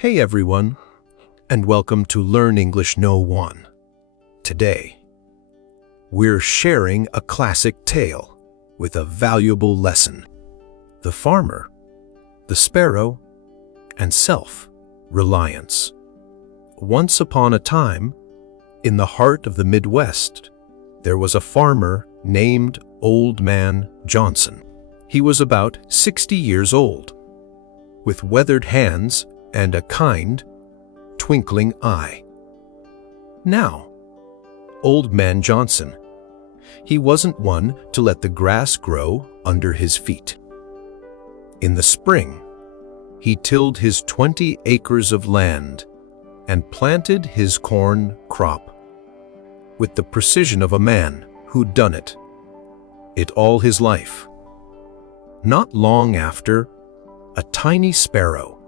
Hey everyone, and welcome to Learn English No 1. Today, we're sharing a classic tale with a valuable lesson. The Farmer, the Sparrow, and Self-Reliance. Once upon a time, in the heart of the Midwest, there was a farmer named Old Man Johnson. He was about 60 years old, with weathered hands and a kind, twinkling eye. Now, Old Man Johnson, he wasn't one to let the grass grow under his feet. In the spring, he tilled his 20 acres of land and planted his corn crop with the precision of a man who'd done it all his life. Not long after, a tiny sparrow,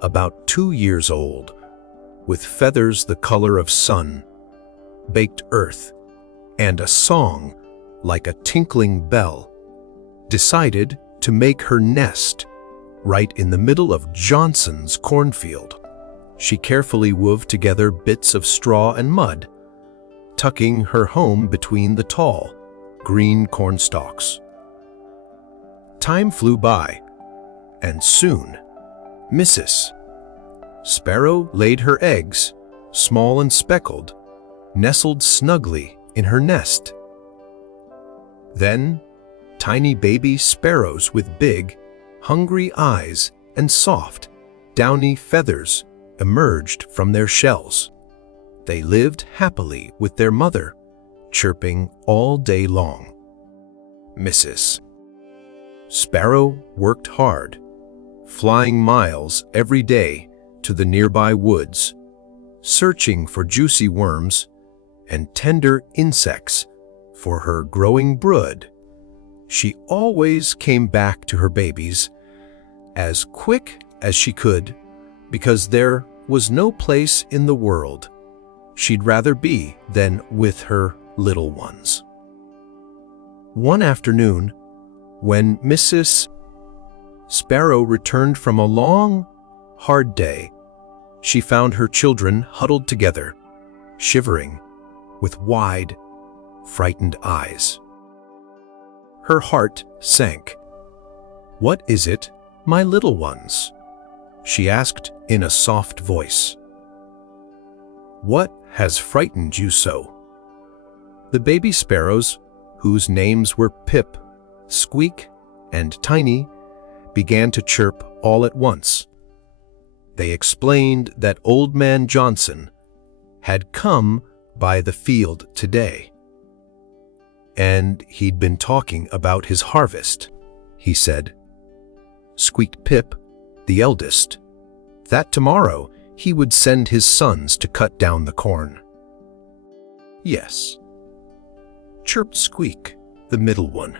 about 2 years old, with feathers the color of sun, baked earth, and a song like a tinkling bell, decided to make her nest right in the middle of Johnson's cornfield. She carefully wove together bits of straw and mud, tucking her home between the tall, green corn stalks. Time flew by, and soon, Mrs. Sparrow laid her eggs, small and speckled, nestled snugly in her nest. Then, tiny baby sparrows with big, hungry eyes and soft, downy feathers emerged from their shells. They lived happily with their mother, chirping all day long. Mrs. Sparrow worked hard, flying miles every day to the nearby woods, searching for juicy worms and tender insects for her growing brood. She always came back to her babies as quick as she could, because there was no place in the world she'd rather be than with her little ones. One afternoon, when Mrs. Sparrow returned from a long, hard day, she found her children huddled together, shivering, with wide, frightened eyes. Her heart sank. "What is it, my little ones?" she asked in a soft voice. "What has frightened you so?" The baby sparrows, whose names were Pip, Squeak, and Tiny, began to chirp all at once. They explained that Old Man Johnson had come by the field today, and he'd been talking about his harvest. He said, squeaked Pip, the eldest, that tomorrow he would send his sons to cut down the corn. "Yes," chirped Squeak, the middle one.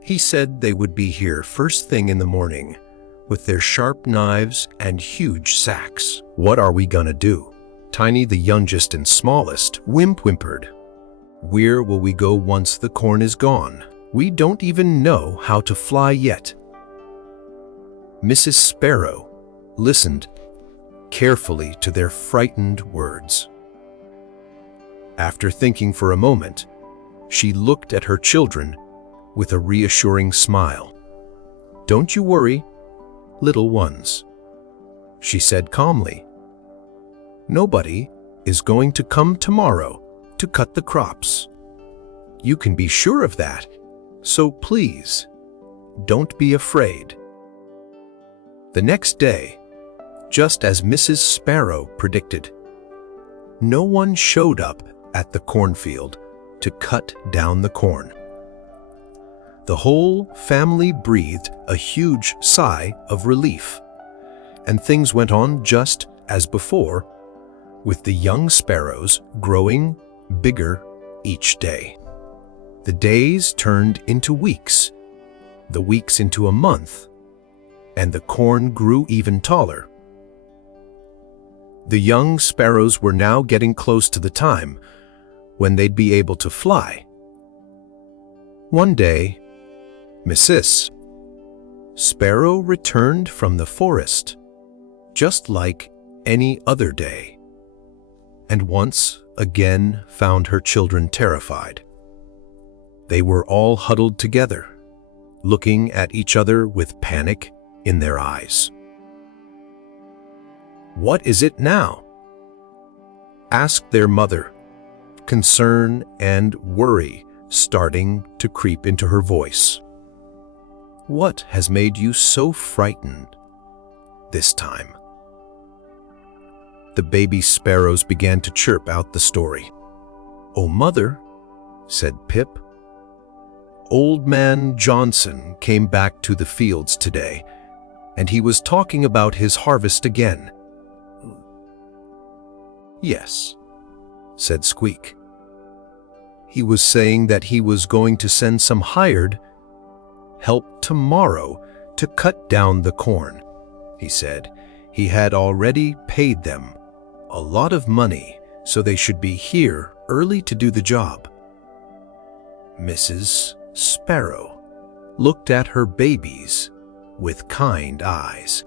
"He said they would be here first thing in the morning with their sharp knives and huge sacks." "What are we gonna do?" Tiny, the youngest and smallest, whimpered. "Where will we go once the corn is gone? We don't even know how to fly yet." Mrs. Sparrow listened carefully to their frightened words. After thinking for a moment, she looked at her children with a reassuring smile. "Don't you worry, little ones," she said calmly. "Nobody is going to come tomorrow to cut the crops. You can be sure of that, so please, don't be afraid." The next day, just as Mrs. Sparrow predicted, no one showed up at the cornfield to cut down the corn. The whole family breathed a huge sigh of relief, and things went on just as before, with the young sparrows growing bigger each day. The days turned into weeks, the weeks into a month, and the corn grew even taller. The young sparrows were now getting close to the time when they'd be able to fly. One day, Mrs. Sparrow returned from the forest, just like any other day, and once again found her children terrified. They were all huddled together, looking at each other with panic in their eyes. "What is it now?" asked their mother, concern and worry starting to creep into her voice. "What has made you so frightened this time?" The baby sparrows began to chirp out the story. "Oh, Mother," said Pip, "Old Man Johnson came back to the fields today, and he was talking about his harvest again." "Yes," said Squeak. "He was saying that he was going to send some hired help tomorrow to cut down the corn. He said he had already paid them a lot of money, so they should be here early to do the job." Mrs. Sparrow looked at her babies with kind eyes.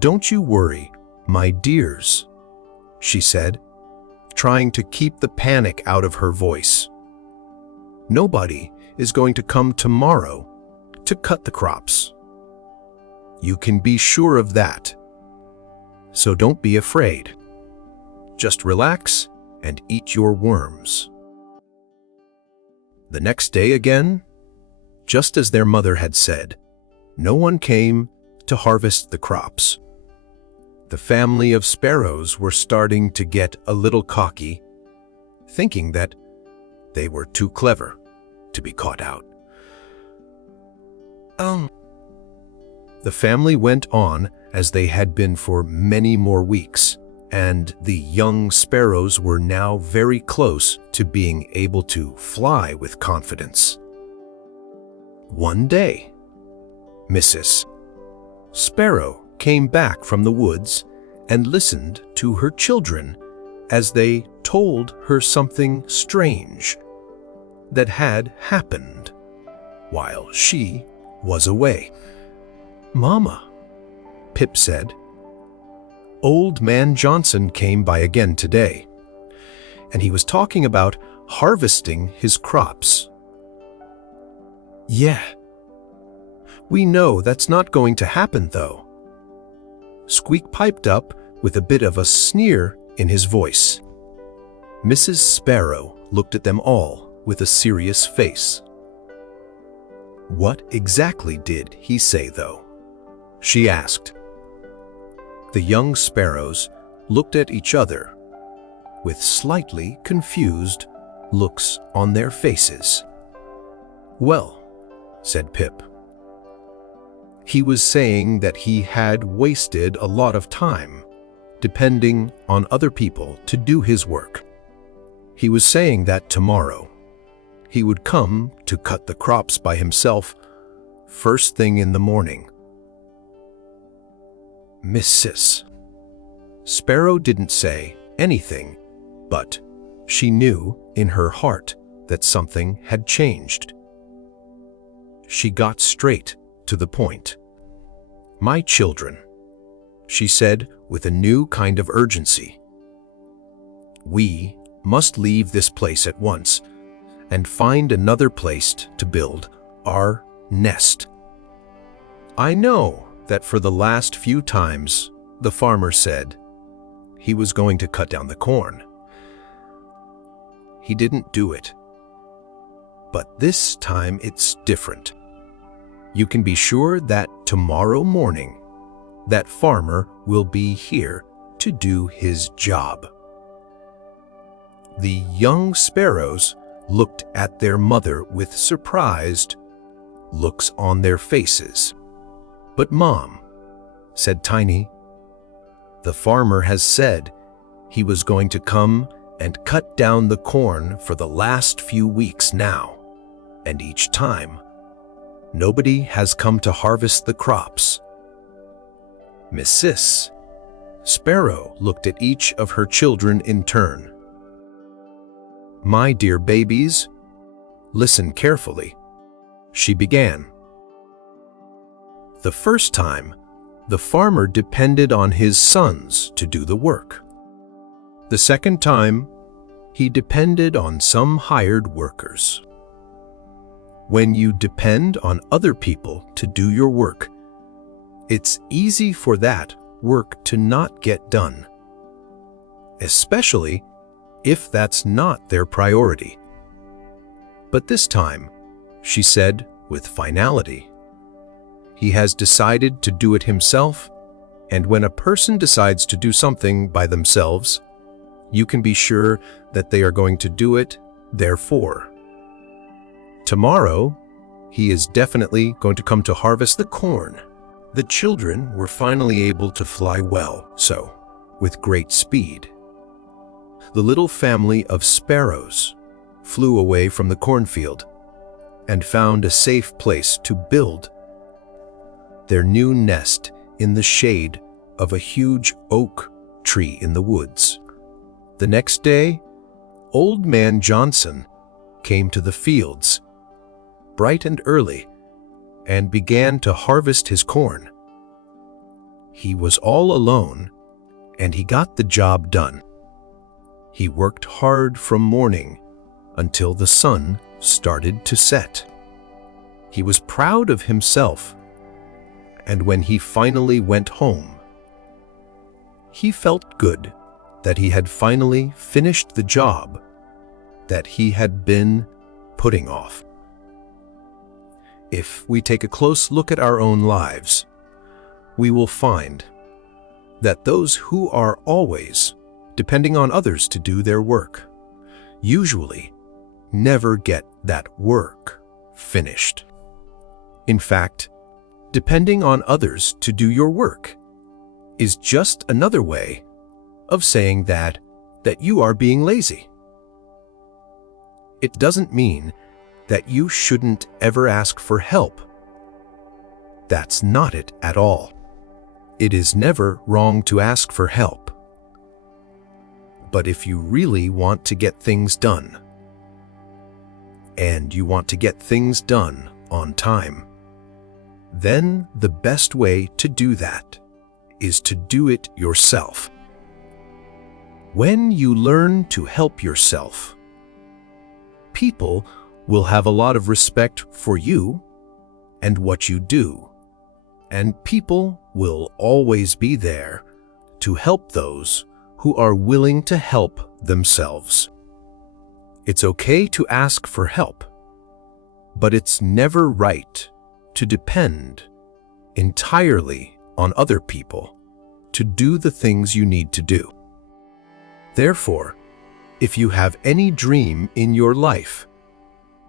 "Don't you worry, my dears," she said, trying to keep the panic out of her voice. "Nobody is going to come tomorrow to cut the crops. You can be sure of that. So don't be afraid. Just relax and eat your worms." The next day again, just as their mother had said, no one came to harvest the crops. The family of sparrows were starting to get a little cocky, thinking that they were too clever to be caught out. The family went on as they had been for many more weeks, and the young sparrows were now very close to being able to fly with confidence. One day, Mrs. Sparrow came back from the woods and listened to her children as they told her something strange that had happened while she was away. "Mama," Pip said, "Old Man Johnson came by again today, and he was talking about harvesting his crops." "Yeah. We know that's not going to happen, though." Squeak piped up with a bit of a sneer in his voice. Mrs. Sparrow looked at them all with a serious face. "What exactly did he say, though?" she asked. The young sparrows looked at each other with slightly confused looks on their faces. "Well," said Pip, "he was saying that he had wasted a lot of time depending on other people to do his work. He was saying that tomorrow he would come to cut the crops by himself first thing in the morning." Mrs. Sparrow didn't say anything, but she knew in her heart that something had changed. She got straight to the point. "My children," she said with a new kind of urgency, "we must leave this place at once and find another place to build our nest. I know that for the last few times the farmer said he was going to cut down the corn. He didn't do it. But this time it's different. You can be sure that tomorrow morning that farmer will be here to do his job." The young sparrows looked at their mother with surprised looks on their faces. "But Mom," said Tiny, "the farmer has said he was going to come and cut down the corn for the last few weeks now, and each time nobody has come to harvest the crops." Mrs. Sparrow looked at each of her children in turn. "My dear babies, listen carefully," she began. "The first time the farmer depended on his sons to do the work. The second time, he depended on some hired workers. When you depend on other people to do your work, it's easy for that work to not get done, especially if that's not their priority. But this time, she said with finality, he has decided to do it himself, and when a person decides to do something by themselves, you can be sure that they are going to do it, therefore. Tomorrow, he is definitely going to come to harvest the corn. The children were finally able to fly well, so, with great speed. The little family of sparrows flew away from the cornfield and found a safe place to build their new nest in the shade of a huge oak tree in the woods. The next day, Old Man Johnson came to the fields bright and early and began to harvest his corn. He was all alone, and he got the job done. He worked hard from morning until the sun started to set. He was proud of himself, and when he finally went home, he felt good that he had finally finished the job that he had been putting off. If we take a close look at our own lives, we will find that those who are always depending on others to do their work usually never get that work finished. In fact, depending on others to do your work is just another way of saying that you are being lazy. It doesn't mean that you shouldn't ever ask for help. That's not it at all. It is never wrong to ask for help. But if you really want to get things done, and you want to get things done on time, then the best way to do that is to do it yourself. When you learn to help yourself, people will have a lot of respect for you and what you do, and people will always be there to help those who are willing to help themselves. It's okay to ask for help, but it's never right to depend entirely on other people to do the things you need to do. Therefore, if you have any dream in your life,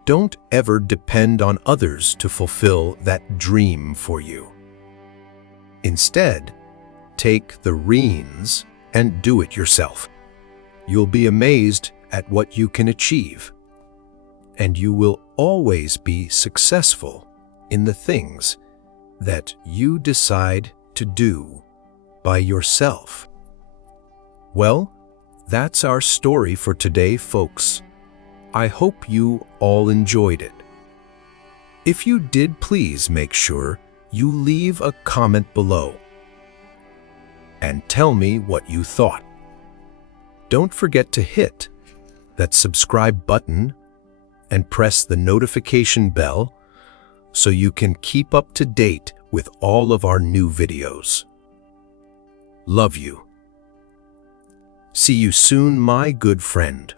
don't ever depend on others to fulfill that dream for you. Instead, take the reins and do it yourself. You'll be amazed at what you can achieve, and you will always be successful in the things that you decide to do by yourself. Well, that's our story for today, folks. I hope you all enjoyed it. If you did, please make sure you leave a comment below and tell me what you thought. Don't forget to hit that subscribe button and press the notification bell so you can keep up to date with all of our new videos. Love you. See you soon, my good friend.